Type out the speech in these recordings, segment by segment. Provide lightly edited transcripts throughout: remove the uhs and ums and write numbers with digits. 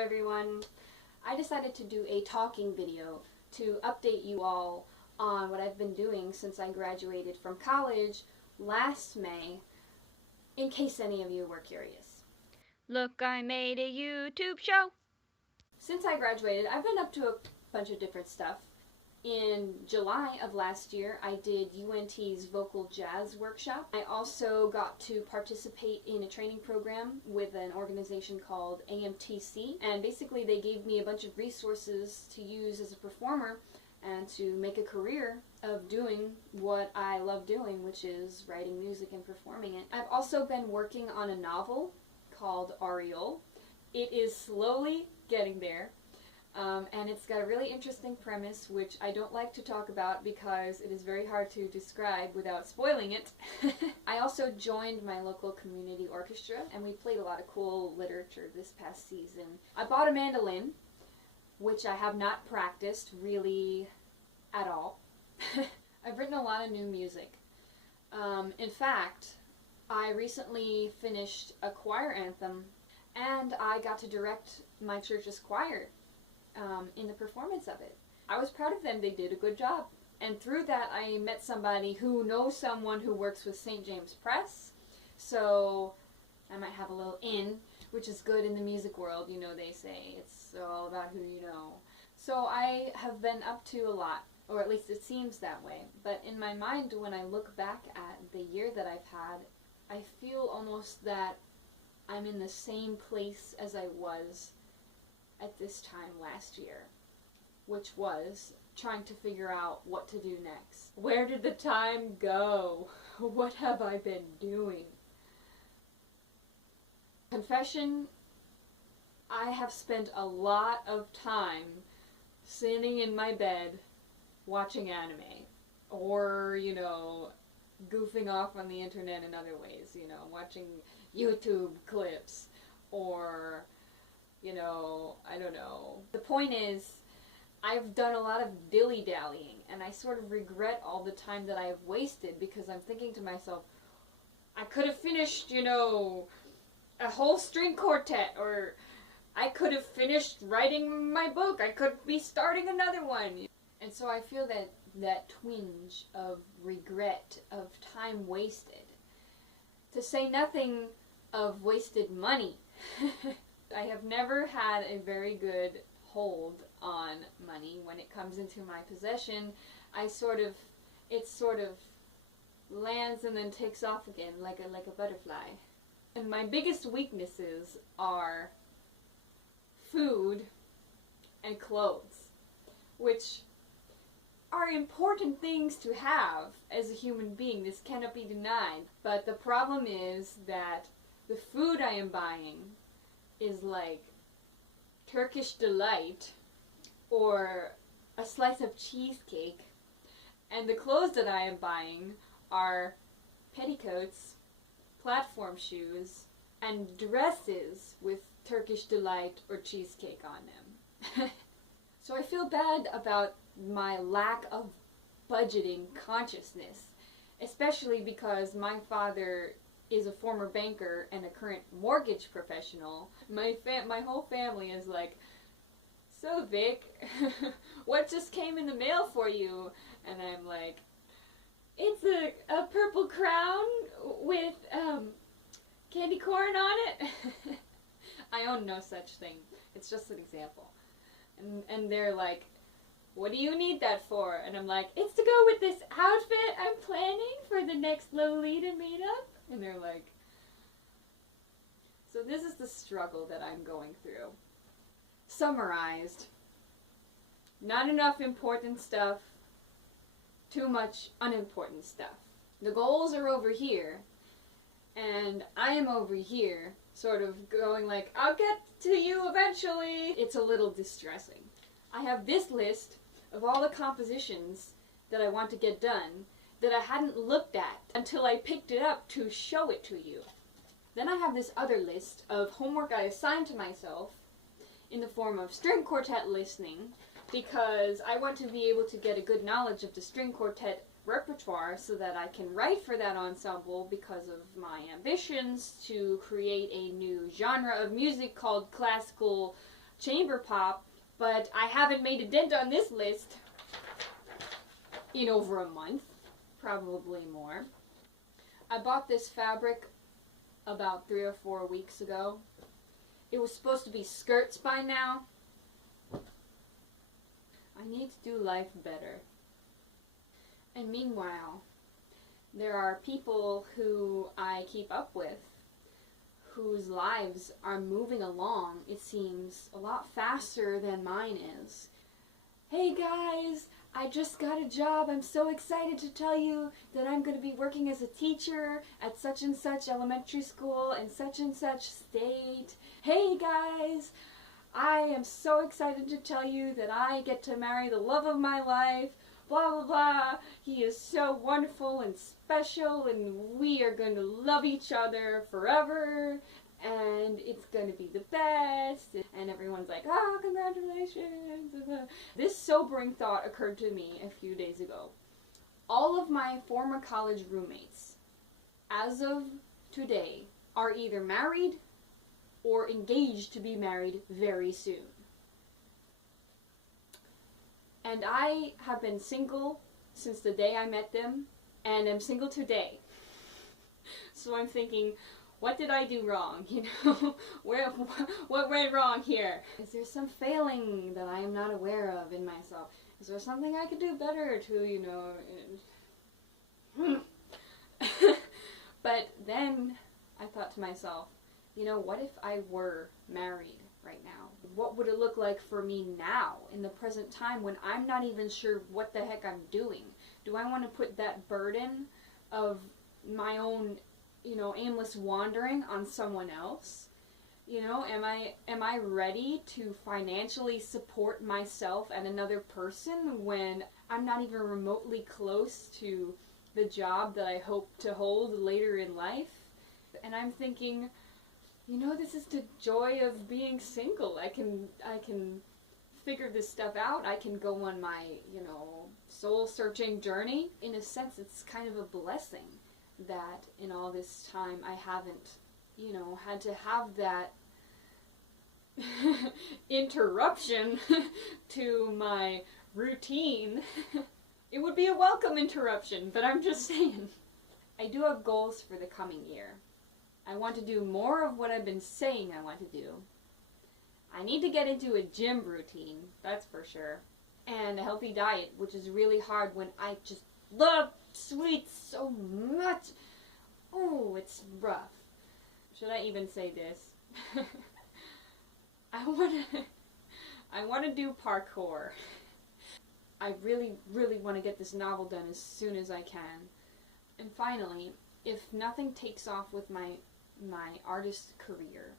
everyone. I decided to do a talking video to update you all on what I've been doing since I graduated from college last May, in case any of you were curious. Look, I made a YouTube show! Since I graduated, I've been up to a bunch of different stuff. In July of last year, I did UNT's vocal jazz workshop. I also got to participate in a training program with an organization called AMTC, and basically they gave me a bunch of resources to use as a performer and to make a career of doing what I love doing, which is writing music and performing it. I've also been working on a novel called Ariel. It is slowly getting there. And it's got a really interesting premise, which I don't like to talk about because it is very hard to describe without spoiling it. I also joined my local community orchestra, and we played a lot of cool literature this past season. I bought a mandolin, which I have not practiced really at all. I've written a lot of new music. In fact, I recently finished a choir anthem, and I got to direct my church's choir in the performance of it. I was proud of them. They did a good job. And through that, I met somebody who knows someone who works with St. James Press, so I might have a little in, which is good in the music world. You know, they say it's all about who you know. So I have been up to a lot, or at least it seems that way. But in my mind, when I look back at the year that I've had, I feel almost that I'm in the same place as I was at this time last year, which was trying to figure out what to do next. Where did the time go? What have I been doing? Confession, I have spent a lot of time sitting in my bed watching anime, or, you know, goofing off on the internet in other ways, you know, watching YouTube clips, or, you know, I don't know. The point is, I've done a lot of dilly-dallying, and I sort of regret all the time that I have wasted, because I'm thinking to myself, I could have finished, you know, a whole string quartet, or I could have finished writing my book, I could be starting another one. And so I feel that twinge of regret, of time wasted. To say nothing of wasted money. I have never had a very good hold on money when it comes into my possession. It sort of lands and then takes off again like a butterfly. And my biggest weaknesses are food and clothes, which are important things to have as a human being. This cannot be denied. But the problem is that the food I am buying is like Turkish delight or a slice of cheesecake, and the clothes that I am buying are petticoats, platform shoes, and dresses with Turkish delight or cheesecake on them. So I feel bad about my lack of budgeting consciousness, especially because my father is a former banker and a current mortgage professional. My whole family is like, so Vic, what just came in the mail for you? And I'm like, it's a purple crown with candy corn on it. I own no such thing. It's just an example. And they're like, what do you need that for? And I'm like, it's to go with this outfit I'm planning for the next Lolita meetup. And they're like, so this is the struggle that I'm going through. Summarized, not enough important stuff, too much unimportant stuff. The goals are over here, and I am over here, sort of going like, I'll get to you eventually. It's a little distressing. I have this list of all the compositions that I want to get done that I hadn't looked at until I picked it up to show it to you. Then I have this other list of homework I assigned to myself in the form of string quartet listening, because I want to be able to get a good knowledge of the string quartet repertoire so that I can write for that ensemble, because of my ambitions to create a new genre of music called classical chamber pop, but I haven't made a dent on this list in over a month, probably more. I bought this fabric about 3 or 4 weeks ago. It was supposed to be skirts by now. I need to do life better. And meanwhile, there are people who I keep up with whose lives are moving along, it seems, a lot faster than mine is. Hey guys, I just got a job. I'm so excited to tell you that I'm going to be working as a teacher at such and such elementary school in such and such state. Hey guys, I am so excited to tell you that I get to marry the love of my life. Blah blah blah. He is so wonderful and special, and we are going to love each other forever, and it's going to be the best. And everyone's like, oh, congratulations. This sobering thought occurred to me a few days ago. All of my former college roommates, as of today, are either married or engaged to be married very soon. And I have been single since the day I met them, and am single today. So I'm thinking, what did I do wrong? You know, what went wrong here? Is there some failing that I am not aware of in myself? Is there something I could do better to, you know? But then I thought to myself, you know, what if I were married right now? What would it look like for me now, in the present time, when I'm not even sure what the heck I'm doing? Do I want to put that burden of my own, you know, aimless wandering on someone else? You know, am I ready to financially support myself and another person when I'm not even remotely close to the job that I hope to hold later in life? And I'm thinking, you know, this is the joy of being single. I can figure this stuff out. I can go on my, you know, soul-searching journey. In a sense, it's kind of a blessing that in all this time I haven't, you know, had to have that interruption to my routine. It would be a welcome interruption, but I'm just saying. I do have goals for the coming year. I want to do more of what I've been saying I want to do. I need to get into a gym routine, that's for sure. And a healthy diet, which is really hard when I just love sweets so much. Oh, it's rough. Should I even say this? I want to do parkour. I really, really want to get this novel done as soon as I can. And finally, if nothing takes off with my artist career,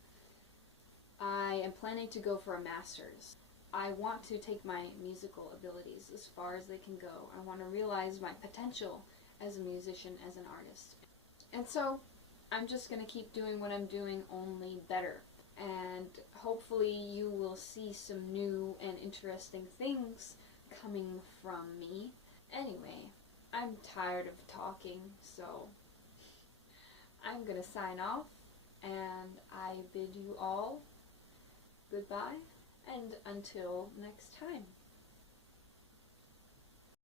I am planning to go for a master's. I want to take my musical abilities as far as they can go. I want to realize my potential as a musician, as an artist. And so, I'm just going to keep doing what I'm doing, only better. And hopefully you will see some new and interesting things coming from me. Anyway, I'm tired of talking, so I'm gonna sign off, and I bid you all goodbye, and until next time.